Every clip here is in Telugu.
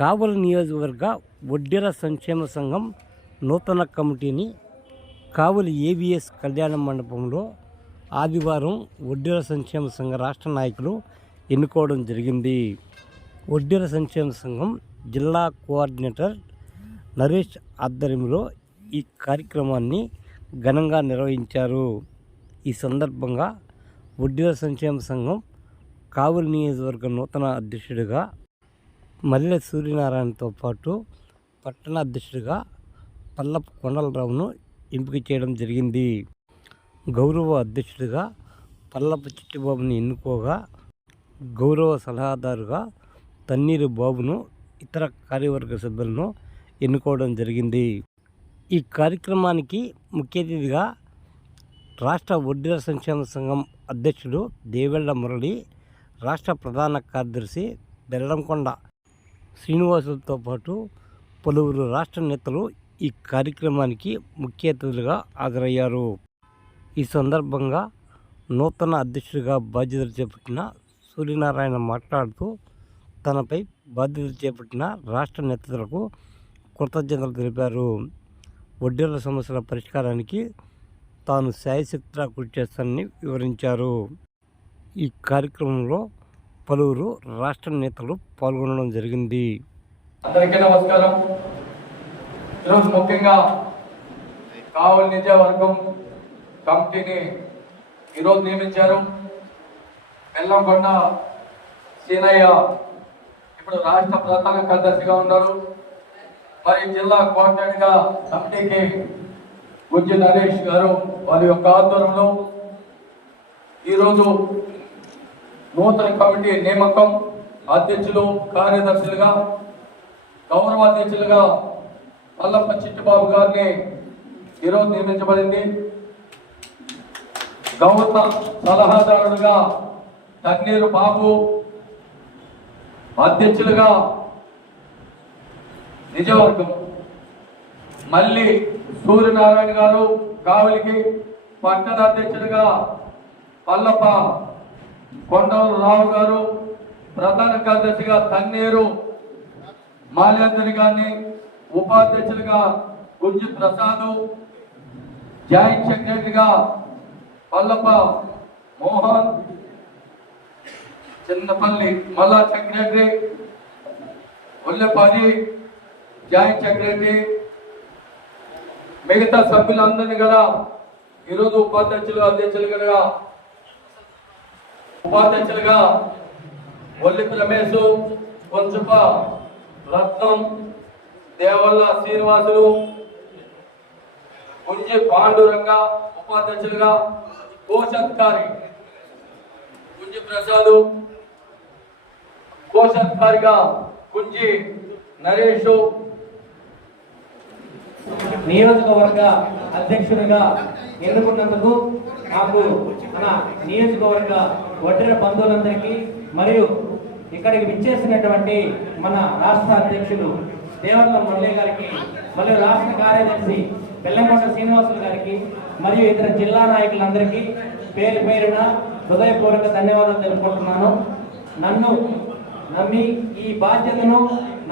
కావలి నియోజకవర్గ వడ్డెర సంక్షేమ సంఘం నూతన కమిటీని కావలి ఏవిఎస్ కళ్యాణ మండపంలో ఆదివారం వడ్డెర సంక్షేమ సంఘ రాష్ట్ర నాయకులు ఎన్నుకోవడం జరిగింది. వడ్డెర సంక్షేమ సంఘం జిల్లా కోఆర్డినేటర్ నరేష్ ఆధ్వర్యంలో ఈ కార్యక్రమాన్ని ఘనంగా నిర్వహించారు. ఈ సందర్భంగా వడ్డీల సంక్షేమ సంఘం కావలి నియోజకవర్గ నూతన అధ్యక్షుడిగా మల్లె సూర్యనారాయణతో పాటు పట్టణ అధ్యక్షుడిగా పల్లపు కొండలరావును ఎంపిక చేయడం జరిగింది. గౌరవ అధ్యక్షుడిగా పల్లపు చిట్టిబాబుని ఎన్నుకోగా గౌరవ సలహాదారుగా తన్నీరు బాబును ఇతర కార్యవర్గ సభ్యులను ఎన్నుకోవడం జరిగింది. ఈ కార్యక్రమానికి ముఖ్య అతిథిగా రాష్ట్ర వడ్డీల సంక్షేమ సంఘం అధ్యక్షుడు దేవెళ్ళ మురళి రాష్ట్ర ప్రధాన కార్యదర్శి బెల్లంకొండ శ్రీనివాసులతో పాటు పలువురు రాష్ట్ర నేతలు ఈ కార్యక్రమానికి ముఖ్య అతిథులుగా హాజరయ్యారు. ఈ సందర్భంగా నూతన అధ్యక్షుడిగా బాధ్యతలు చేపట్టిన సూర్యనారాయణ మాట్లాడుతూ తనపై బాధ్యతలు చేపట్టిన రాష్ట్ర నేతలకు కృతజ్ఞతలు తెలిపారు. వడ్డీల సమస్యల పరిష్కారానికి తాను శాయశక్తిగా కృషి చేస్తానని వివరించారు. ఈ కార్యక్రమంలో పలువురు రాష్ట్ర నేతలు పాల్గొనడం జరిగింది. అందరికీ నమస్కారం. ఈరోజు ముఖ్యంగా కావలి నిజవర్గం కమిటీని ఈరోజు నియమించారు. బెల్లంకొండ సీనయ్య ఇప్పుడు రాష్ట్ర ప్రధాన కార్యదర్శిగా ఉన్నారు. మరి జిల్లా కోఆర్డినేటర్గా కమిటీకి గుజ్జి నరేష్ గారు వారి యొక్క ఆధ్వర్యంలో ఈరోజు నూతన కమిటీ నియామకం అధ్యక్షులు కార్యదర్శులుగా గౌరవ అధ్యక్షులుగా పల్లప్ప చిట్టిబాబు గారిని ఈరోజు నియమించబడింది. గౌరవ సలహాదారుడుగా తన్నీరు బాబు అధ్యక్షులుగా నిజవర్గం మళ్ళీ సూర్యనారాయణ గారు కావలికి పట్టణ అధ్యక్షుడిగా పల్లప్ప కొండల రావు గారు ప్రధాన కార్యదర్శిగా తన్నీరు మాల్యాద్రి గారిని ఉపాధ్యక్షులుగా గుంజి ప్రసాద్ జాయింట్ సెక్రటరీగా పల్లప్ప మోహన్ చిన్నపల్లి మల్లా సెక్రటరీ ఒల్లెపల్లి జాయింట్ సెక్రటరీ మిగతా సభ్యులందరినీ కూడా ఈరోజు ఉపాధ్యక్షులు అధ్యక్షులు కూడా ఉపాధ్యక్షులుగా ఒల్లిపి రమేష్ కొంచుప రత్నం దేవల్ల శ్రీనివాసులు గుంజి పాండురంగ ఉపాధ్యక్షులుగా కోశాధికారి గుంజి ప్రసాద్ కోశాధికారిగా గుంజి నరేష్ నియోజకవర్గ అధ్యక్షుడిగా ఎన్నుకున్నందుకు నాకు మన నియోజకవర్గ వడ్డెర బంధువులందరికీ మరియు ఇక్కడికి విచ్చేసినటువంటి మన రాష్ట్ర అధ్యక్షులు దేవర్ల మురళి గారికి మరియు రాష్ట్ర కార్యదర్శి బెల్లంకొండ శ్రీనివాసులు గారికి మరియు ఇతర జిల్లా నాయకులందరికీ పేరు పేరున హృదయపూర్వక ధన్యవాదాలు తెలుపుకుంటున్నాను. నన్ను నమ్మి ఈ బాధ్యతను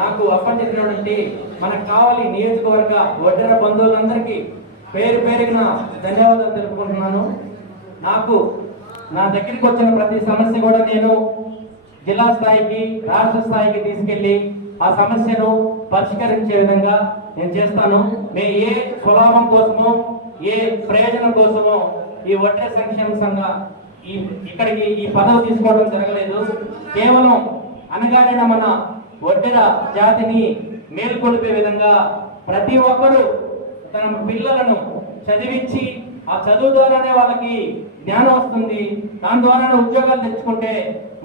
నాకు అప్పచెప్పినటువంటి మనకు కావాలి నియోజకవర్గ వడ్డర బంధువులందరికీ పేరు పేరున ధన్యవాదాలు తెలుపుకుంటున్నాను. నాకు నా దగ్గరికి వచ్చిన ప్రతి సమస్య కూడా నేను జిల్లా స్థాయికి రాష్ట్ర స్థాయికి తీసుకెళ్ళి ఆ సమస్యను పరిష్కరించే విధంగా నేను చేస్తాను. మే ఏ స్వలాభం కోసమో ఏ ప్రయోజనం కోసమో ఈ వడ్డెర సంక్షేమ సంఘ ఈ ఇక్కడికి ఈ పదవి తీసుకోవడం జరగలేదు. కేవలం అనగానే మన వడ్డెర జాతిని మేల్కొల్పే విధంగా ప్రతి ఒక్కరూ తన పిల్లలను చదివించి ఆ చదువు ద్వారానే వాళ్ళకి జ్ఞానం వస్తుంది. దాని ద్వారానే ఉద్యోగాలు తెచ్చుకుంటే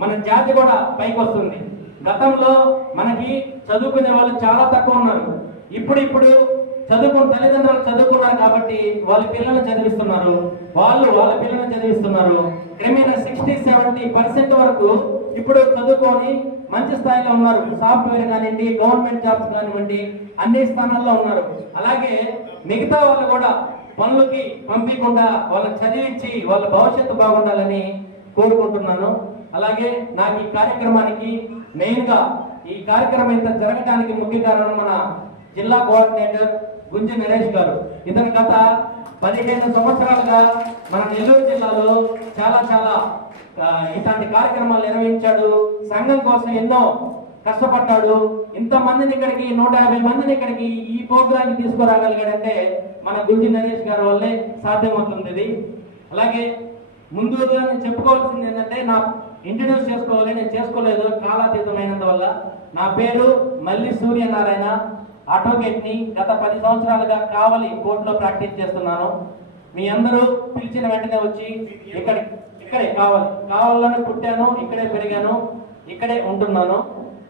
మన జాతి కూడా పైకి వస్తుంది. గతంలో మనకి చదువుకునే వాళ్ళు చాలా తక్కువ ఉన్నారు. ఇప్పుడు ఇప్పుడు చదువుకున్న తల్లిదండ్రులు చదువుకున్నారు కాబట్టి వాళ్ళ పిల్లల్ని చదివిస్తున్నారు. వాళ్ళు వాళ్ళ పిల్లల్ని చదివిస్తున్నారు. క్రమేణా సిక్స్టీ సెవెంటీ పర్సెంట్ వరకు ఇప్పుడు చదువుకొని మంచి స్థాయిలో ఉన్నారు. సాఫ్ట్వేర్ కానివ్వండి గవర్నమెంట్ జాబ్స్ కానివ్వండి అన్ని స్థానాల్లో ఉన్నారు. అలాగే మిగతా వాళ్ళు కూడా పనులకి పంపించకుండా వాళ్ళని చదివించి వాళ్ళ భవిష్యత్తు బాగుండాలని కోరుకుంటున్నాను. అలాగే నాకు ఈ కార్యక్రమానికి మెయిన్గా ఈ కార్యక్రమం ఇంత జరగడానికి ముఖ్య కారణం మన జిల్లా కోఆర్డినేటర్ గుంజి నరేష్ గారు. ఇతను గత పదిహేను సంవత్సరాలుగా మన నెల్లూరు జిల్లాలో చాలా చాలా ఇలాంటి ఇట్లాంటి కార్యక్రమాలు నిర్వహించాడు. సంఘం కోసం ఎన్నో కష్టపడ్డాడు. ఇంత మందిని ఇక్కడికి నూట యాభై మందిని ఇక్కడికి ఈ ప్రోగ్రామ్ తీసుకురాగలిగాడంటే మన గుంజి నరేష్ గారి వల్లే సాధ్యమవుతుంది ఇది అలాగే ముందుగా నేను చెప్పుకోవాల్సింది ఏంటంటే నా ఇంట్రడ్యూస్ చేసుకోవాలి నేను చేసుకోలేదు కాలాతీతమైనందు వల్ల నా పేరు మల్లి సూర్యనారాయణ అడ్వకేట్ని గత పది సంవత్సరాలుగా కావలి కోర్టులో ప్రాక్టీస్ చేస్తున్నాను. మీ అందరూ పిలిచిన వెంటనే వచ్చి ఇక్కడ ఇక్కడే కావాలి కావాలని పుట్టాను ఇక్కడే పెరిగాను ఇక్కడే ఉంటున్నాను.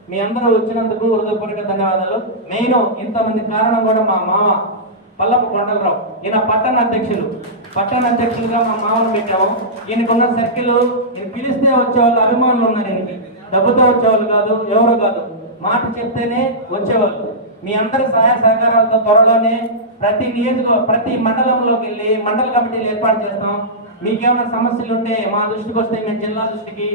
మీ అందరూ వచ్చినందుకు హృదయపూర్వక ధన్యవాదాలు. నేను ఇంతమంది కారణం కూడా మా మామ పల్లపు కొండలరావు. ఈయన పట్టణ అధ్యక్షులు. పట్టణ అధ్యక్షులుగా మా మామను పెట్టాము. ఈయనకున్న సర్కిల్ ఈయన పిలిస్తే వచ్చేవాళ్ళు అభిమానులు ఉన్నారు ఈయనకి. డబ్బుతో వచ్చేవాళ్ళు కాదు ఎవరు కాదు. మాట చెప్తేనే వచ్చేవాళ్ళు. మీ అందరి సహాయ సహకారాలతో త్వరలోనే ప్రతి నియోజక ప్రతి మండలంలోకి వెళ్ళి మండల కమిటీలు ఏర్పాటు చేస్తాం. మీకేమైనా సమస్యలు ఉంటే మా దృష్టికి వస్తే మేము జిల్లా దృష్టికి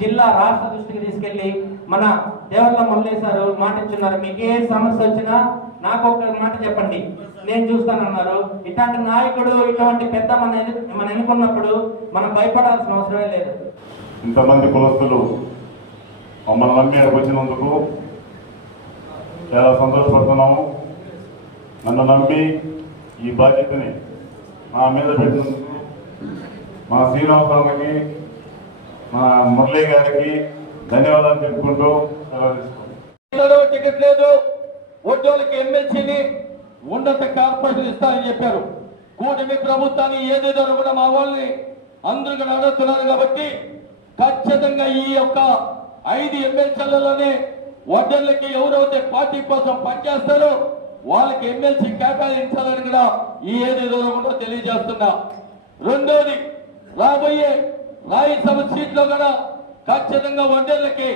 జిల్లా రాష్ట్ర దృష్టికి తీసుకెళ్ళి మన దేవర్ల మల్లేశారు మాట ఇచ్చున్నారు మీకు ఏ సమస్య వచ్చినా నాకు ఒక మాట చెప్పండి. నేను చూస్తానన్నారు. ఇట్లాంటి నాయకుడు ఇటువంటి పెద్ద మన మన ఎన్నుకున్నప్పుడు మనం భయపడాల్సిన అవసరమే లేదు. ఇంతమంది కులస్తులు మమ్మల్ని నమ్మి వచ్చినందుకు చాలా సంతోషపడుతున్నాము. నన్ను నమ్మి ఈ బాధ్యతని మా మీద పెట్టినందుకు మా శ్రీనివాసరావుకి మా మురళీ గారికి ధన్యవాదాలు చెప్పుకుంటూ టికెట్ లేదు. ఒడ్డోళ్ళకి ఎమ్మెల్సీని ఉన్నత కార్పొరేషన్ ఇస్తారని చెప్పారు. కూటమి ప్రభుత్వాన్ని ఏదేదో కూడా మా వాళ్ళని అందరూ కూడా అడుగుతున్నారు కాబట్టి ఖచ్చితంగా ఈ యొక్క ఐదు ఎమ్మెల్సీలలోనే వడ్డర్లకి ఎవరైతే పార్టీ కోసం పనిచేస్తారో వాళ్ళకి ఎమ్మెల్సీ కేటాయించాలని కూడా ఈ ఏదేదో కూడా తెలియజేస్తున్నా. రెండోది రాబోయే రాజ్యసభ సీట్లో కూడా ఖచ్చితంగా వడ్డర్లకి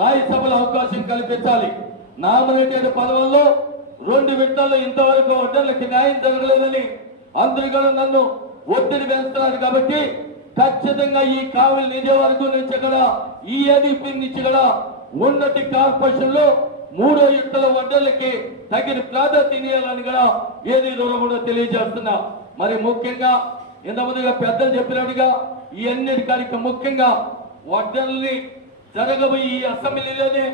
రాజ్యసభలో అవకాశం కల్పించాలి. నామినేటెడ్ పదవుల్లో రెండు విడతల్లో ఇంతవరకు వడ్డర్లకి న్యాయం జరగలేదని అందరూ కూడా నన్ను ఒత్తిడి పెంచుతున్నారు కాబట్టి ఖచ్చితంగా ఈ కావలి నిజవర్గం నుంచి కూడా ఈ అధిపి నుంచి కూడా ఉన్నటి కార్పొరేషన్లో మూడో యుద్ధల వడ్డర్లకి తగిన ప్రాధాన్యత ఇవ్వాలని కూడా ఏది కూడా తెలియజేస్తున్నా. మరి ముఖ్యంగా ఇంతమందిగా పెద్దలు చెప్పినట్టుగా ఈ అన్నిటి ముఖ్యంగా వడ్డల్ని జరగబోయే ఈ అసెంబ్లీలోనే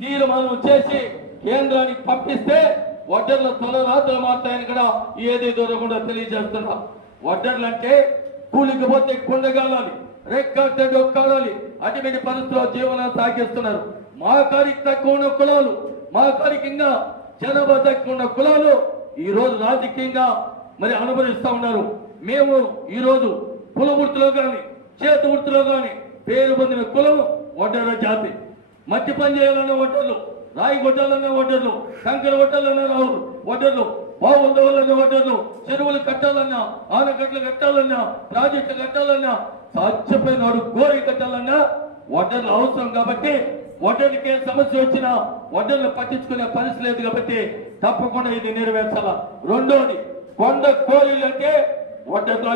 తీర్మానం చేసి కేంద్రానికి పంపిస్తే వడ్డర్ల తలరాతలు మారుతాయని కూడా ఏది కూడా తెలియజేస్తున్నా. వడ్డర్లు అంటే కూలికి పోతే కుండగాలని రెక్కడితే డొక్కాడాలి అటువంటి పరిస్థితుల్లో జీవనం సాగిస్తున్నారు మా కారికి తక్కువ ఉన్న కులాలు మా కారికి ఇంకా జనాభా తక్కువ ఉన్న కులాలు ఈ రోజు రాజకీయంగా మరి అనుభవిస్తూ ఉన్నారు. మేము ఈరోజు కుల వృత్తిలో కానీ చేతి వృత్తిలో కానీ పేరు పొందిన కులం వడ్డర జాతి. మట్టి పని చేయాలన్న వడ్డర్లు. రాయి కొట్టాలన్న వడ్డర్లు కంకర కొట్టాలన్న రావు వడ్డర్లు బావులు వడ్డర్లు చెరువులు కట్టాలన్నా ఆనకట్లు కట్టాలన్నా ప్రాజెక్టు కట్టాలన్నా చచ్చిపోయినాడు గోరి కట్టాలన్నా వడ్డర్లు అవసరం కాబట్టి వడ్డర్లకి ఏ సమస్య వచ్చినా వడ్డర్లు పట్టించుకునే పరిస్థితి లేదు కాబట్టి తప్పకుండా ఇది నెరవేర్చాల. రెండోది కొండ కోరీలు అంటే వడ్డర్ల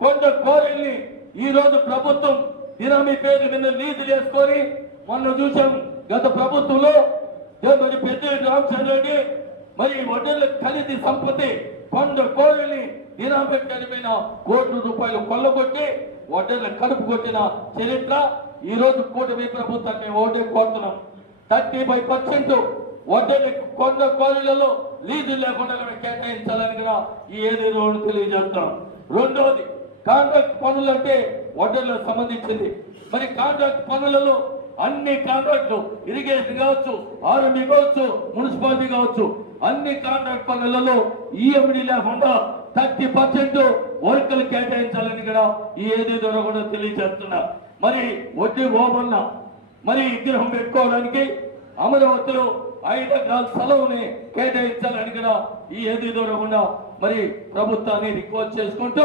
కొండ కోరిల్ని ఈ రోజు ప్రభుత్వం దినామీ పేరు మీద లీజు చేసుకొని మొన్న చూసాం గత ప్రభుత్వంలో మరి పెద్ద రామచంద్ర మరి వడ్డీల కలిది సంపత్తి కొండ కోరిని దినా కోట్ల రూపాయలు కొల్లగొట్టి వడ్డీల కడుపు కొట్టిన చరిత్ర ఈ రోజు కూటమి ప్రభుత్వాన్ని ఓటే కోరుతున్నాం. థర్టీ ఫైవ్ పర్సెంట్ వడ్డీల కొండ కోరిలలో లీజు లేకుండా కేటాయించాలని కూడా ఈ ఏదేదో తెలియజేస్తున్నాం రెండోది కాంట్రాక్ట్ పనులు అంటే వడ్డీలకు సంబంధించింది. మరి కాంట్రాక్ట్ పనులలో అన్ని కాంట్రాక్టులు ఇరిగేషన్ కావచ్చు ఆర్ఎంబి కావచ్చు మున్సిపాలిటీ కావచ్చు అన్ని కాంట్రాక్ట్ పనులలో ఈఎండి లేకుండా థర్టీ పర్సెంట్ వర్కులు కేటాయించాలని కూడా ఈ ఏదేదో కూడా తెలియజేస్తున్నా. మరి వడ్డీ ఓమన్న మరి విగ్రహం పెట్టుకోవడానికి అమరావతిలో ఐదు ఎకరాల స్థలంని కేటాయించాలని కూడా ఈ ఏదేదో కూడా మరి ప్రభుత్వాన్ని రిక్వెస్ట్ చేసుకుంటూ